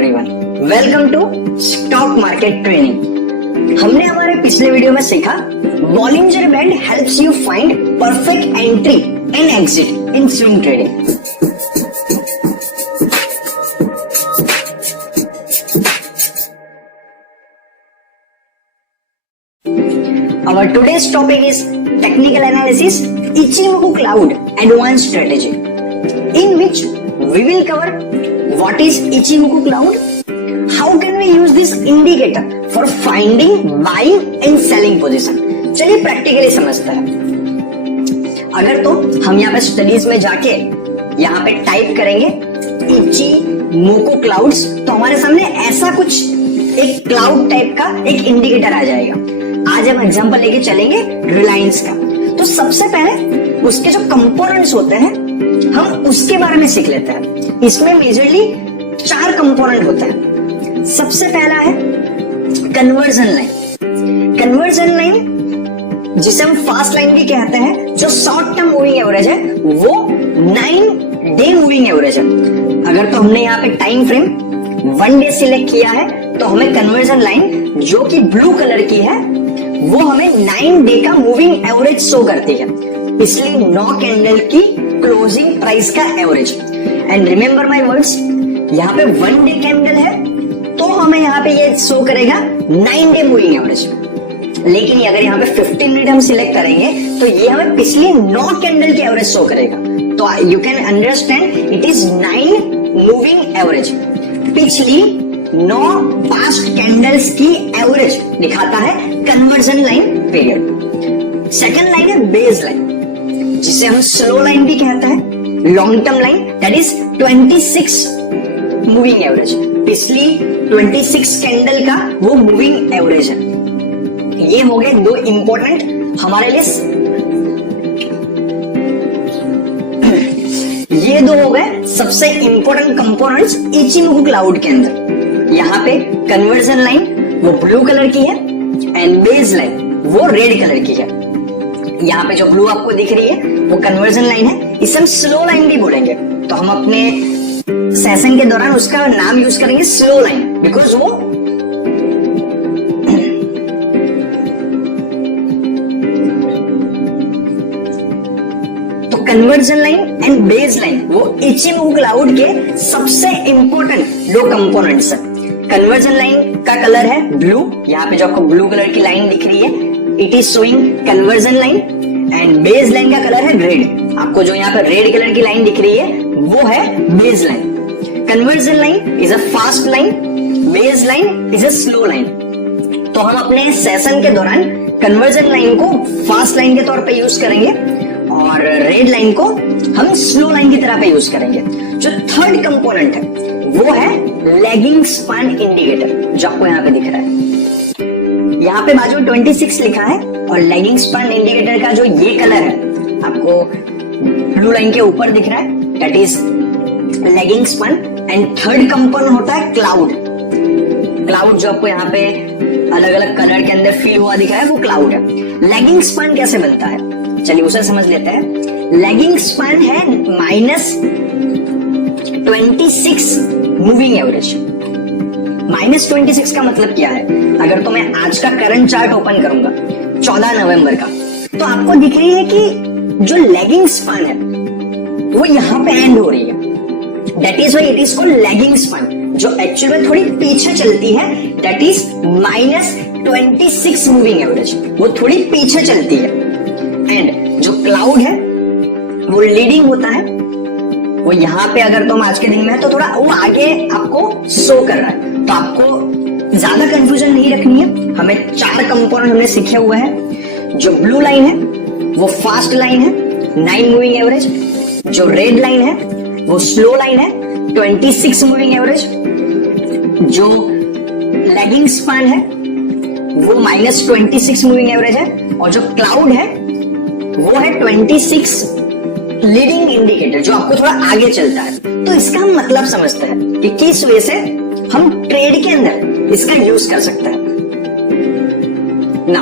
Everyone, welcome to stock market training. हमने हमारे पिछले वीडियो में सीखा Bollinger band helps you find perfect entry and exit in swing trading. Our today's topic is technical analysis Ichimoku Cloud Advanced Strategy, in which we will cover what is Ichimoku Cloud, how can we use this indicator for finding buying and selling position। चलिए practically समझते हैं। अगर तो हम यहाँ पे studies में जाके यहाँ पे टाइप करेंगे Ichimoku Clouds, तो हमारे सामने ऐसा कुछ एक क्लाउड टाइप का एक इंडिकेटर आ जाएगा। आज हम एग्जांपल लेके चलेंगे रिलायंस का। तो सबसे पहले उसके जो कंपोनेंट्स होते हैं हम उसके बारे में सीख लेते हैं। इसमें मेजरली 4 कंपोनेंट होते हैं। सबसे पहला है कन्वर्जन लाइन। कन्वर्जन लाइन जिसे हम फास्ट लाइन भी कहते हैं, जो शॉर्ट टर्म मूविंग एवरेज है, वो 9 डे मूविंग एवरेज है। अगर तो हमने यहाँ पे टाइम फ्रेम 1 डे सिलेक्ट किया है तो हमें कन्वर्जन लाइन जो कि ब्लू कलर की है वो हमें 9 डे का मूविंग एवरेज शो करती है, इसलिए 9 कैंडल की क्लोजिंग प्राइस का average. And remember my words, यहाँ पे 1 डे कैंडल है तो हमें यहाँ पे ये शो करेगा 9 डे मूविंग एवरेज। लेकिन अगर यहाँ पे 15 मिनट हम सिलेक्ट करेंगे तो ये हमें पिछली 9 कैंडल की एवरेज शो करेगा। तो you can understand it is 9 moving average. पिछली 9 पास्ट कैंडल्स की एवरेज दिखाता है conversion line period. Second line है बेस लाइन, जिसे हम स्लो लाइन भी कहते हैं, long term line, that is 26 moving average. पिछली 26 कैंडल का वो मूविंग एवरेज है। ये हो गए 2 इंपॉर्टेंट हमारे लिए, ये 2 हो गए सबसे इंपॉर्टेंट कंपोनेंट्स इचिमोकू क्लाउड के अंदर। यहाँ पे कन्वर्जन लाइन वो ब्लू कलर की है एंड बेस लाइन वो रेड कलर की है। यहाँ पे जो ब्लू आपको दिख रही है वो कन्वर्जन लाइन है, इसे हम स्लो लाइन भी बोलेंगे। तो हम अपने सेशन के दौरान उसका नाम यूज करेंगे स्लो लाइन, बिकॉज वो तो conversion line and base line वो इचिमोकू क्लाउड के सबसे इंपॉर्टेंट 2 कंपोनेंट्स है। कन्वर्जन लाइन का कलर है ब्लू, यहाँ पे जो आपको ब्लू कलर की लाइन दिख रही है it is showing conversion line, and base line का कलर है रेड। आपको जो यहाँ पे रेड कलर की लाइन दिख रही है वो है base line. Conversion line is a fast line, base line is a slow line. तो हम अपने सेशन के दौरान कन्वर्जन लाइन को फास्ट लाइन के तौर पे यूज करेंगे और रेड लाइन को हम स्लो लाइन की तरह पे यूज करेंगे। जो थर्ड कंपोनेंट है वो है लैगिंग स्पैन इंडिकेटर, जो आपको यहाँ पे दिख रहा है। यहाँ पे बाजू 26 लिखा है और लैगिंग स्पैन इंडिकेटर का जो ये कलर है आपको ब्लू लाइन के ऊपर दिख रहा है, that is lagging span. And third component होता है क्लाउड। क्लाउड जो आपको यहाँ पे अलग अलग कलर के अंदर फील हुआ दिख रहा है वो क्लाउड है। लैगिंग स्पैन कैसे बनता है, चलिए उसे समझ लेते हैं। लैगिंग स्पैन है -26 मूविंग एवरेज। -26 का मतलब क्या है? अगर तो मैं आज का करंट चार्ट ओपन करूंगा 14 नवंबर का, तो आपको दिख रही है कि जो लैगिंग स्पैन है वो यहां पे एंड हो रही है, that is why it is called lagging span. जो एक्चुअल में थोड़ी पीछे चलती है दैट इज -26 मूविंग एवरेज, वो थोड़ी पीछे चलती है। एंड जो क्लाउड है वो लीडिंग होता है, वो यहाँ पे अगर तुम आज के दिन में है तो थोड़ा वो आगे आपको शो कर रहा है। तो आपको ज्यादा कंफ्यूजन नहीं रखनी है। हमें 4 कंपोनेंट हमने सीखे हुए हैं। जो ब्लू लाइन है वो फास्ट लाइन है 9 मूविंग एवरेज, जो रेड लाइन है वो स्लो लाइन है 26 मूविंग एवरेज, जो लैगिंग स्पैन है वो -26 मूविंग एवरेज है, और जो क्लाउड है वो है 26 लीडिंग इंडिकेटर, जो आपको थोड़ा आगे चलता है। तो इसका हम मतलब समझते हैं कि किस वे से हम ट्रेड के अंदर इसका यूज कर सकते हैं। ना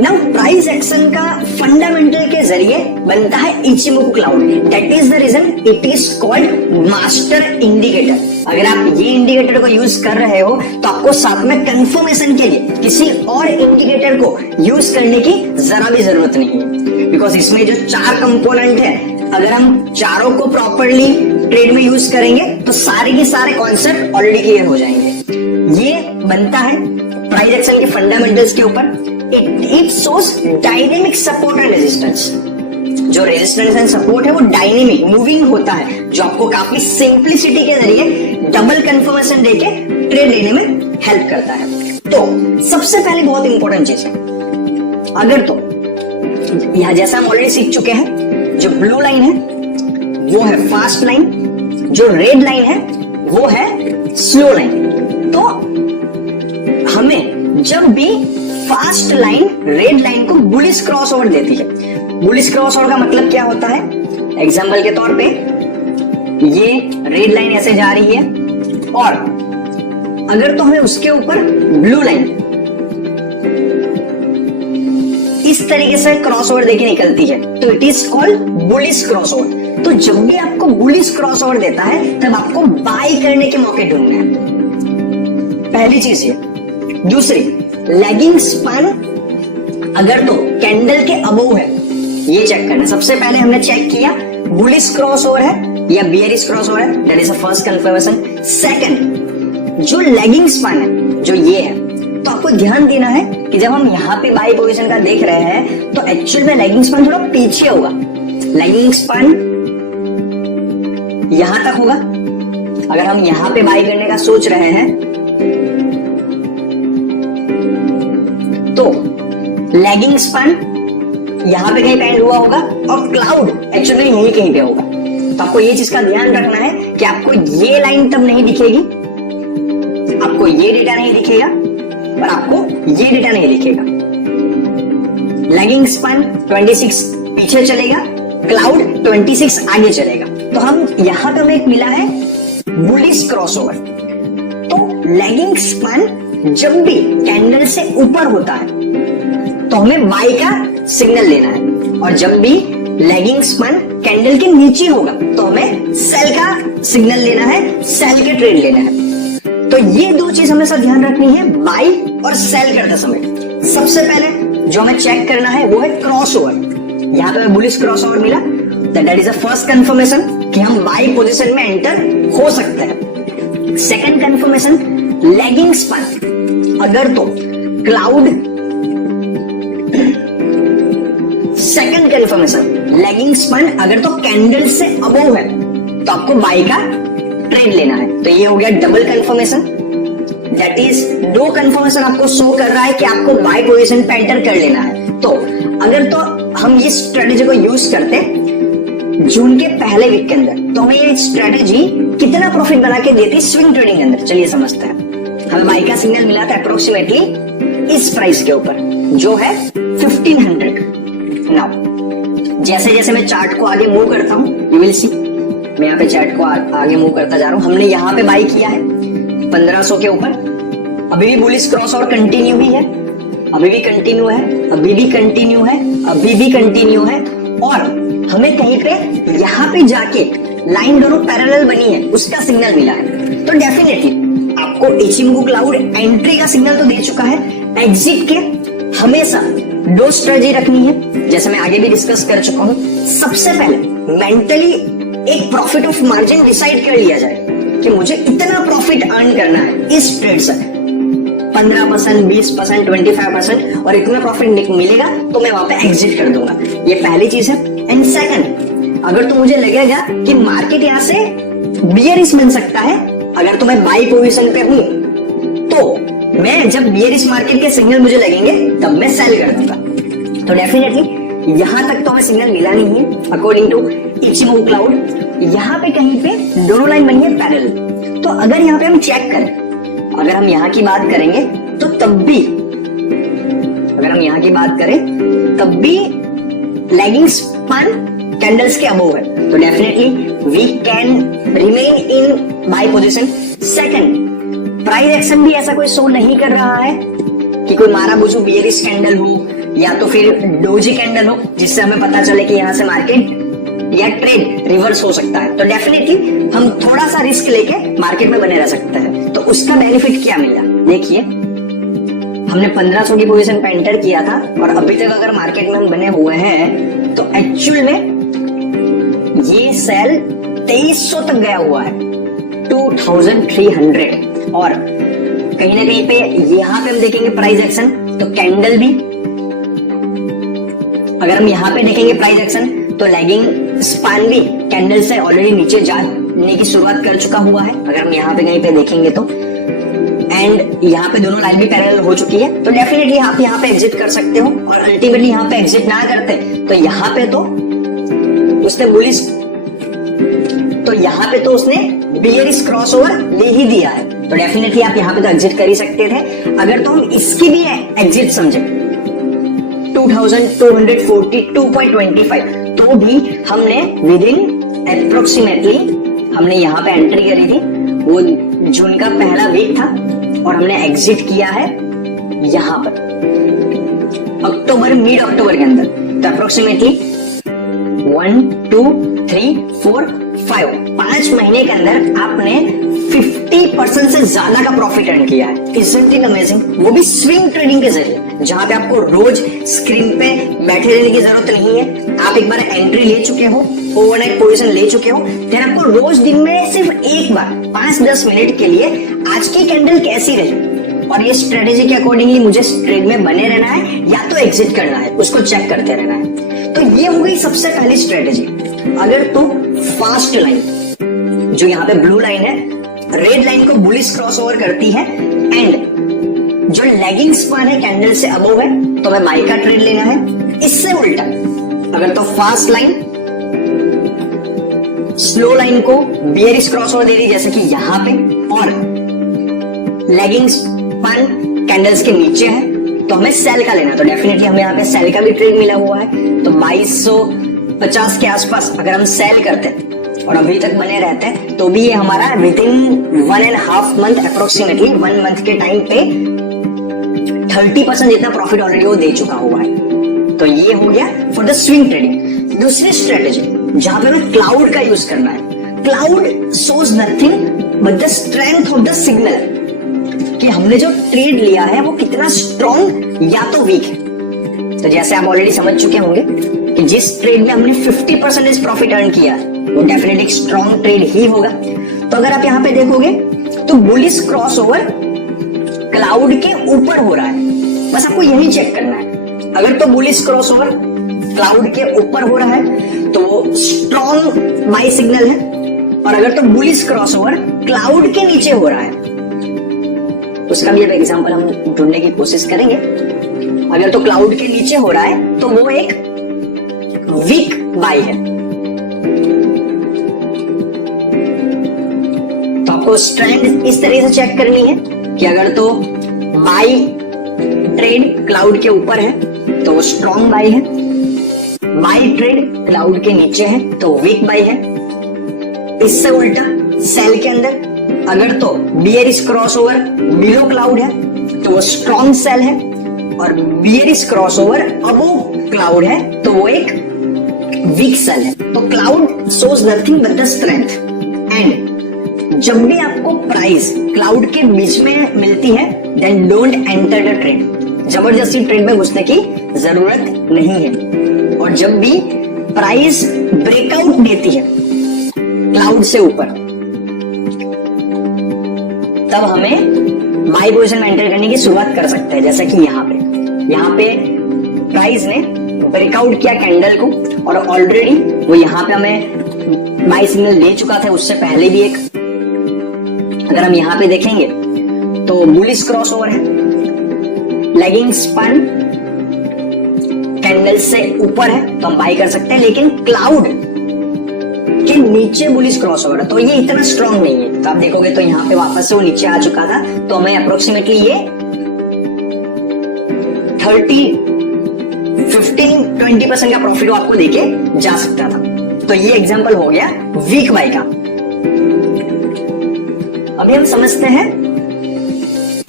नाउ प्राइस एक्शन का फंडामेंटल के जरिए बनता है Ichimoku cloud. That is the reason it is called master indicator. अगर आप ये इंडिकेटर को यूज कर रहे हो तो आपको साथ में कंफर्मेशन के लिए किसी और इंडिकेटर को यूज करने की जरा भी जरूरत नहीं है, बिकॉज इसमें जो 4 कंपोनेंट है, अगर हम चारों को प्रॉपरली ट्रेड में यूज करेंगे तो सारे के सारे कॉन्सेप्ट ऑलरेडी क्लियर हो जाएंगे। ये बनता है प्राइस एक्शन के फंडामेंटल्स के ऊपर। It shows dynamic support and resistance. जो रेजिस्टेंस एंड सपोर्ट है वो डायनेमिक मूविंग होता है, जो आपको काफी सिंप्लिसिटी के जरिए डबल कंफर्मेशन देके ट्रेड लेने में हेल्प करता है। तो सबसे पहले बहुत इंपॉर्टेंट चीज है, अगर तो यह जैसा हम ऑलरेडी सीख चुके हैं, जो ब्लू लाइन है वो है फास्ट लाइन, जो रेड लाइन है वो है स्लो लाइन। तो हमें जब भी फास्ट लाइन रेड लाइन को बुलिश क्रॉसओवर देती है, बुलिश क्रॉसओवर का मतलब क्या होता है, एग्जांपल के तौर पे ये रेड लाइन ऐसे जा रही है और अगर तो हमें उसके ऊपर ब्लू लाइन इस तरीके से क्रॉसओवर देके निकलती है तो it is called bullish crossover. तो जब भी आपको बुलिश क्रॉसओवर देता है तब आपको बाय करने के मौके ढूंढने हैं, पहली चीज ये। दूसरी, लैगिंग स्पैन अगर तो कैंडल के अबोव है ये चेक करना। सबसे पहले हमने चेक किया बुलिश क्रॉसओवर है या बियरिश क्रॉसओवर है, that is the first confirmation. Second, जो लैगिंग स्पैन है जो ये है, तो आपको ध्यान देना है कि जब हम यहाँ पे बाई पोजीशन का देख रहे हैं तो एक्चुअल में लैगिंग स्पैन थोड़ा पीछे होगा। लैगिंग स्पैन यहां तक होगा। अगर हम यहां पे बाई करने का सोच रहे हैं तो लैगिंग स्पैन यहां पे कहीं पे एंड हुआ होगा और क्लाउड एक्चुअली यहीं कहीं पे होगा। तो आपको ये चीज का ध्यान रखना है कि आपको ये लाइन तब नहीं दिखेगी, आपको ये डेटा नहीं दिखेगा और आपको ये डेटा नहीं दिखेगा। लैगिंग स्पैन 26 पीछे चलेगा, क्लाउड 26 आगे चलेगा। तो हम यहां पे हमें मिला है बुलिश क्रॉसओवर। तो लैगिंग स्पैन जब भी कैंडल से ऊपर होता है तो हमें बाय का सिग्नल लेना है, और जब भी लैगिंग स्पैन कैंडल के नीचे होगा तो हमें सेल का सिग्नल लेना है, सेल के ट्रेड लेना है। तो ये दो चीज हमेशा ध्यान रखनी है बाय और सेल करते समय। सबसे पहले जो हमें चेक करना है वो है क्रॉसओवर। यहां पे बुलिश क्रॉसओवर मिला, that is the first confirmation कि हम बाय पोजीशन में एंटर हो सकते हैं। सेकंड कंफर्मेशन, लैगिंग स्पैन अगर तो cloud. Second confirmation, lagging span अगर तो कैंडल से अबोव है तो आपको बाय का ट्रेड लेना है। तो ये हो गया डबल कंफर्मेशन, दैट इज दो कंफर्मेशन आपको शो कर रहा है कि आपको बाय पोजीशन पे एंटर कर लेना है। तो अगर तो हम ये स्ट्रेटेजी को यूज करते जून के पहले वीक के अंदर तो हमें ये स्ट्रेटेजी कितना प्रॉफिट बना के देती स्विंग ट्रेडिंग के अंदर, चलिए समझते हैं। हमें बाय का सिग्नल मिला था अप्रोक्सीमेटली इस प्राइस के ऊपर जो है 1500। नाउ जैसे जैसे मैं चार्ट को आगे मूव करता हूं यू विल सी, मैं यहाँ पे चार्ट को आगे मूव करता जा रहा हूं। हमने यहाँ पे बाय किया है 1500 के ऊपर, अभी भी बुलिश क्रॉस और कंटिन्यू ही है, अभी भी कंटिन्यू है, अभी भी कंटिन्यू है, अभी भी कंटिन्यू है, और हमें कहीं पे यहाँ पे जाके लाइन दोनों पैरेलल बनी है उसका सिग्नल मिला है। तो डेफिनेटली आपको इचिमोकू क्लाउड एंट्री का सिग्नल तो दे चुका है, एग्जिट के हमेशा दो स्ट्रेटजी रखनी है, जैसे मैं आगे भी डिस्कस कर चुका हूं। सबसे पहले मेंटली एक प्रॉफिट ऑफ मार्जिन डिसाइड कर लिया जाए कि मुझे इतना प्रॉफिट अर्न करना है इस ट्रेड से, 15%, 20%, 25%, और इतना प्रॉफिट मिलेगा तो मैं वहां पे एग्जिट कर दूंगा। ये पहली चीज है। एंड सेकंड, अगर तो मुझे लगेगा कि मार्केट यहां से बियरिश बन सकता है, अगर तो मैं बाई पोजीशन पे हूं तो मैं जब बियरिश मार्केट के सिग्नल मुझे लगेंगे तब मैं सेल कर दूंगा। तो डेफिनेटली यहां तक तो हमें सिग्नल मिला नहीं है अकॉर्डिंग टू इचिमोकू क्लाउड। यहां पे कहीं पे दोनों लाइन बनी है पैरेलल। तो अगर यहां पे हम चेक करें, अगर हम यहां की बात करेंगे तो तब भी, अगर हम यहां की बात करें तब भी लैगिंग स्पैन कैंडल्स के अबोव है, तो definitely we can remain in buy position. Second, price action भी ऐसा कोई शो नहीं कर रहा है कि कोई मारा बुझू बियरिश कैंडल हो या तो फिर डोजी कैंडल हो जिससे हमें पता चले कि यहाँ से मार्केट या ट्रेड रिवर्स हो सकता है, तो डेफिनेटली हम थोड़ा सा रिस्क लेके मार्केट में बने रह सकते हैं। तो उसका बेनिफिट क्या मिला, देखिए हमने 1500 की पोजीशन पे एंटर किया था और अभी तक अगर मार्केट में हम बने हुए हैं तो एक्चुअल में ये सेल 2300 तक गया हुआ है, 2300। और कहीं ना कहीं पे यहाँ पे हम देखेंगे प्राइस एक्शन, तो कैंडल भी, अगर हम यहाँ पे देखेंगे प्राइस एक्शन तो लैगिंग स्पान भी कैंडल से ऑलरेडी नीचे जाने की शुरुआत कर चुका हुआ है, अगर हम यहाँ पे कहीं पे देखेंगे तो। एंड यहाँ पे दोनों लाइन भी पैरेलल हो चुकी है, तो डेफिनेटली आप यहाँ पे एग्जिट कर सकते हो। और अल्टीमेटली यहाँ पे एग्जिट ना करते तो यहाँ पे तो उसने बुलिश, तो यहाँ पे तो उसने बियरिश क्रॉसओवर ले ही दिया है, तो डेफिनेटली आप यहाँ पे तो एग्जिट कर ही सकते थे। अगर तो हम इसकी भी एग्जिट समझे 2242.25, तो भी हमने विद इन अप्रोक्सीमेटली हमने यहाँ पे एंट्री करी थी, वो जून का पहला वीक था और हमने एग्जिट किया है यहाँ पर अक्टूबर, मिड अक्टूबर के अंदर। तो अप्रोक्सीमेटली 1 2 3 4 5 5 महीने के अंदर आपने 50% से ज्यादा का प्रॉफिट अर्न किया है। Isn't it amazing? वो भी स्विंग ट्रेडिंग के जरिए, जहां पे आपको रोज स्क्रीन पे बैठे रहने की जरूरत नहीं है। आप एक बार एंट्री ले चुके हो, ओवरनाइट पोजीशन ले चुके हो, फिर आपको रोज दिन में सिर्फ एक बार 5-10 मिनट के लिए आज की कैंडल कैसी रही और ये स्ट्रेटेजी के अकॉर्डिंगली मुझे ट्रेड में बने रहना है या तो एग्जिट करना है, उसको चेक करते रहना है। तो ये हो गई सबसे पहली स्ट्रेटेजी। अगर तो फास्ट लाइन, जो यहाँ पे ब्लू लाइन है, रेड लाइन को बुलिश क्रॉसओवर करती है एंड जो लैगिंग स्पान है कैंडल से अबव है, तो हमें बाय का ट्रेड लेना है। इससे उल्टा अगर तो फास्ट लाइन स्लो लाइन को बियरिश क्रॉसओवर दे रही, जैसे कि यहाँ पे, और लैगिंग स्पान कैंडल्स के नीचे है, तो हमें सेल का लेना। तो डेफिनेटली हमें यहाँ पे सेल का भी ट्रेड मिला हुआ है। तो 2250 के आसपास अगर हम सेल करते और अभी तक बने रहते हैं तो भी ये हमारा with in 1.5 month, approximately 1 month के टाइम पे 30% जितना प्रॉफिट ऑलरेडी वो दे चुका हुआ है। तो ये हो गया फॉर द स्विंग ट्रेडिंग। दूसरी स्ट्रेटेजी जहां पे हमें क्लाउड का यूज करना है। Cloud shows nothing but the strength of the signal, कि हमने जो ट्रेड लिया है वो कितना स्ट्रॉन्ग या तो वीक है। तो जैसे आप ऑलरेडी समझ चुके होंगे कि जिस ट्रेड में हमने 50% प्रॉफिट अर्न किया वो डेफिनेटली एक स्ट्रॉन्ग ट्रेड ही होगा। तो अगर आप यहाँ पे देखोगे तो बुलिश क्रॉसओवर क्लाउड के ऊपर हो रहा है, बस आपको यही चेक करना है। अगर तो बुलिश क्रॉसओवर क्लाउड के ऊपर हो रहा है तो वो स्ट्रॉन्ग बाय सिग्नल है, और अगर तो बुलिश क्रॉसओवर क्लाउड के नीचे हो रहा है, उसका भी अब एग्जांपल हम ढूंढने की कोशिश करेंगे। अगर तो क्लाउड के नीचे हो रहा है तो वो एक वीक बाय है। तो आपको स्ट्रेंथ इस तरह से चेक करनी है कि अगर तो बाय ट्रेड क्लाउड के ऊपर है तो वो स्ट्रॉन्ग बाय है, बाय ट्रेड क्लाउड के नीचे है तो वीक बाय है। इससे उल्टा सेल के अंदर अगर तो बियरिश क्रॉसओवर बिलो क्लाउड है तो वो स्ट्रॉन्ग सेल है, और बियरिश क्रॉसओवर अबोव क्लाउड है तो वो एक वीक सेल है। तो cloud shows nothing but the strength. And जब भी आपको प्राइस क्लाउड के बीच में मिलती है then don't enter the trade. जबरदस्ती ट्रेड में घुसने की जरूरत नहीं है। और जब भी प्राइस ब्रेकआउट देती है क्लाउड से ऊपर, तब हमें बाय पोजीशन में एंटर करने की शुरुआत कर सकते हैं। जैसा कि यहाँ पे प्राइस ने ब्रेकआउट किया कैंडल को, और ऑलरेडी वो यहाँ पे हमें बाय सिग्नल दे चुका था उससे पहले भी एक। अगर हम यहाँ पे देखेंगे तो बुलिश क्रॉसओवर है, लैगिंग स्पान कैंडल से ऊपर है तो हम बाय कर सकते हैं, लेकिन क्लाउड के नीचे बुलिश क्रॉसओवर है तो ये इतना स्ट्रॉन्ग नहीं है। तो आप देखोगे तो यहाँ पे वापस से वो नीचे आ चुका था, तो हमें अप्रोक्सीमेटली ये 15-20% का प्रॉफिट वो आपको देके जा सकता था। तो ये एग्जांपल हो गया वीक बाय का। अभी हम समझते हैं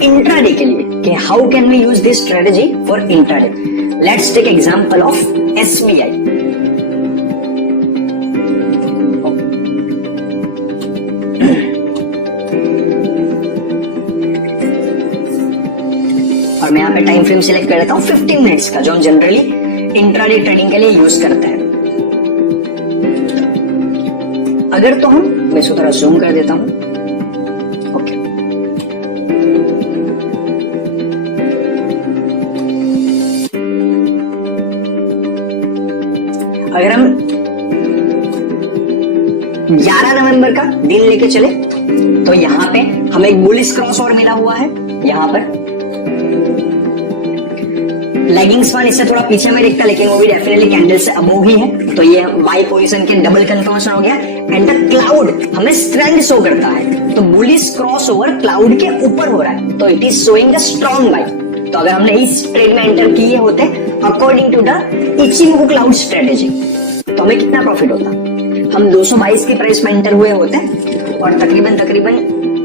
इंट्राडे के लिए कि how can we use this strategy for intraday. Let's take example of SBI. और मैं यहाँ पे टाइम फ्रेम सिलेक्ट कर लेता हूँ 15 मिनट्स का, जो हम जनरली इंट्राडे ट्रेडिंग के लिए यूज करते हैं. अगर तो मैं इसको थोड़ा जूम कर देता हूं. ओके, अगर हम 11 नवंबर का दिन लेके चले तो यहां पे हमें एक बुलिश क्रॉस ओवर मिला हुआ है. यहां पर लैगिंग स्पैन इससे थोड़ा पीछे में दिखता, लेकिन वो भी डेफिनेटली कैंडल से अबोव ही है. तो ये बाय पोजीशन के डबल कंफर्मेशन हो गया. एंड द क्लाउड हमें स्ट्रेंथ शो करता है, तो बुलिश क्रॉस ओवर क्लाउड के ऊपर हो रहा है, तो it is showing the strong buy. तो अगर हमने इस ट्रेड में एंटर किए होते according to the Ichimoku cloud strategy, तो हमें कितना प्रॉफिट होता. हम 222 के प्राइस में एंटर हुए होते और तकरीबन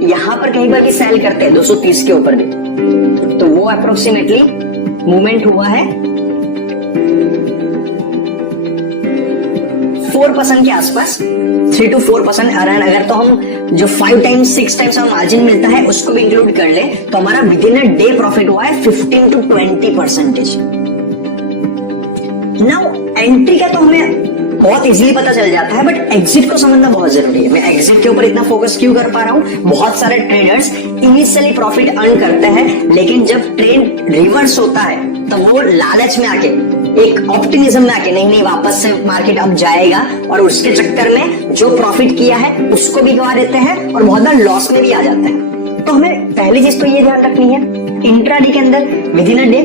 यहां पर कहीं पर भी सेल करते हैं 230 के ऊपर भी, तो वो अप्रोक्सीमेटली मूवमेंट हुआ है 4% के आसपास, 3 to 4%. अगर तो हम जो 5 times 6 times हम मार्जिन मिलता है उसको भी इंक्लूड कर ले, तो हमारा with in a day profit हुआ है 15 to 20%. नाउ एंट्री का तो हमें बहुत इजीली पता चल जाता है, बट एग्जिट को समझना बहुत जरूरी है. मैं एग्जिट के ऊपर इतना फोकस क्यों कर पा रहा हूं? बहुत सारे ट्रेडर्स इनिशियली प्रॉफिट अर्न करते हैं, लेकिन जब ट्रेंड रिवर्स होता है तो वो लालच में आके, एक ऑप्टिमिज्म में आके, नहीं वापस से मार्केट अब जाएगा, और उसके चक्कर में जो प्रॉफिट किया है उसको भी गवा देते हैं और बहुत बार लॉस में भी आ जाते हैं. तो हमें पहली चीज तो ये ध्यान रखनी है, इंट्राडे के अंदर with in a day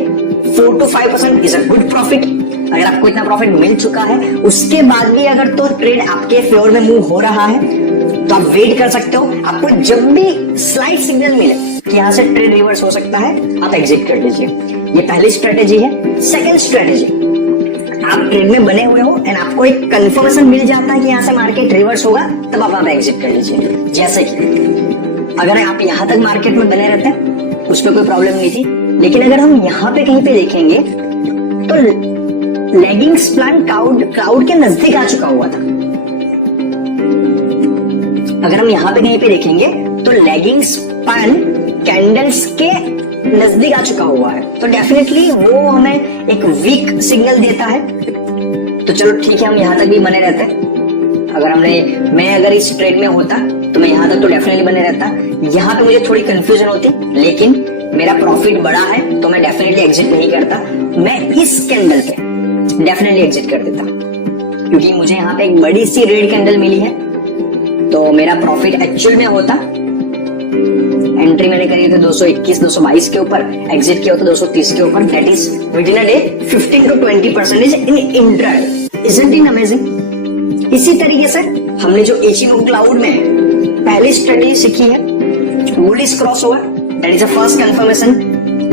4 to 5% is a good profit. अगर आपको इतना प्रॉफिट मिल चुका है, उसके बाद भी अगर तो ट्रेड आपके फेवर में मूव हो रहा है, तो आप वेट कर सकते हो. आपको जब भी स्लाइट सिग्नल मिले कि यहां से ट्रेड रिवर्स हो सकता है, आप एग्जिट कर लीजिए. ये पहली स्ट्रेटेजी है. सेकंड स्ट्रेटेजी, आप ट्रेड में बने हुए हो एंड आपको एक कंफर्मेशन मिल जाता है कि यहां से मार्केट रिवर्स होगा, तब आप एग्जिट कर लीजिए. जैसे कि अगर आप यहां तक मार्केट में बने रहते हैं, उसमें कोई प्रॉब्लम नहीं थी, लेकिन अगर हम यहां पे कहीं पे देखेंगे तो लैगिंग स्पैन क्लाउड के नजदीक आ चुका हुआ था. अगर हम यहां पे कहीं पे देखेंगे तो लैगिंग स्पैन कैंडल्स के नजदीक आ चुका हुआ है, तो डेफिनेटली वो हमें एक वीक सिग्नल देता है. तो चलो ठीक है, हम यहां तक भी बने रहते. मैं अगर इस ट्रेड में होता तो मैं यहां तक तो डेफिनेटली बने रहता. यहां पे मुझे थोड़ी कंफ्यूजन होती, लेकिन मेरा प्रॉफिट बड़ा है तो मैं डेफिनेटली एग्जिट नहीं करता. मैं इस कैंडल पे डेफिनेटली एग्जिट कर देता, क्योंकि मुझे यहाँ पे एक बड़ी सी रेड कैंडल मिली है, तो मेरा प्रॉफिट एक्चुअल में होता. एंट्री मैंने करी थी 221 222 के ऊपर, एग्जिट किया होता 230 के ऊपर. That is with in a day 15 to 20% in intraday. Isn't it amazing? इसी तरीके से हमने जो इचिमोकु क्लाउड में पहली स्ट्रेटेजी सीखी है, bullish crossover, that is the first confirmation.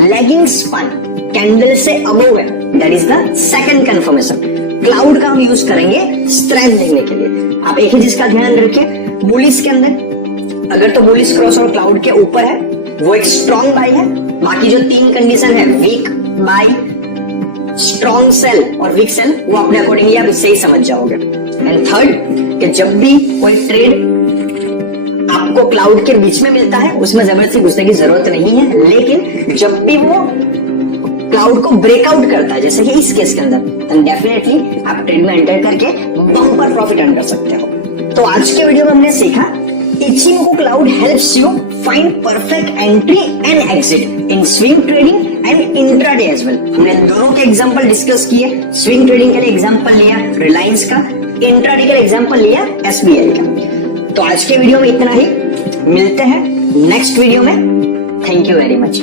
Lagging span candle से अबोव है, that is the second confirmation. Cloud का हम यूज करेंगे स्ट्रेंथ देखने के लिए. आप एक ही चीज का ध्यान रखिए, बुलिश के अंदर अगर तो बुलिश क्रॉस और क्लाउड के ऊपर है, वो एक स्ट्रॉन्ग बाय है. बाकी जो 3 कंडीशन है, वीक बाय, स्ट्रॉन्ग सेल और वीक सेल, वो अपने अकॉर्डिंगली आप इससे ही समझ जाओगे. एंड थर्ड, कि जब भी कोई ट्रेड आपको क्लाउड के बीच में मिलता है, उसमें जबरदस्ती घुसने की जरूरत नहीं है, लेकिन जब भी वो क्लाउड को ब्रेकआउट करता है, जैसे कि इस केस के अंदर, तो डेफिनेटली आप ट्रेड में एंटर करके बम्पर प्रॉफिट अर्न कर सकते हो. तो आज के वीडियो में हमने सीखा Ichimoku cloud helps you find perfect entry and exit in swing trading and intraday as well. हमने दोनों के एग्जांपल डिस्कस किए. स्विंग ट्रेडिंग के लिए एग्जांपल लिया रिलायंस का, इंट्राडे के लिए एग्जांपल लिया SBI का. तो आज के वीडियो में इतना ही. मिलते हैं नेक्स्ट वीडियो में. Thank you very much.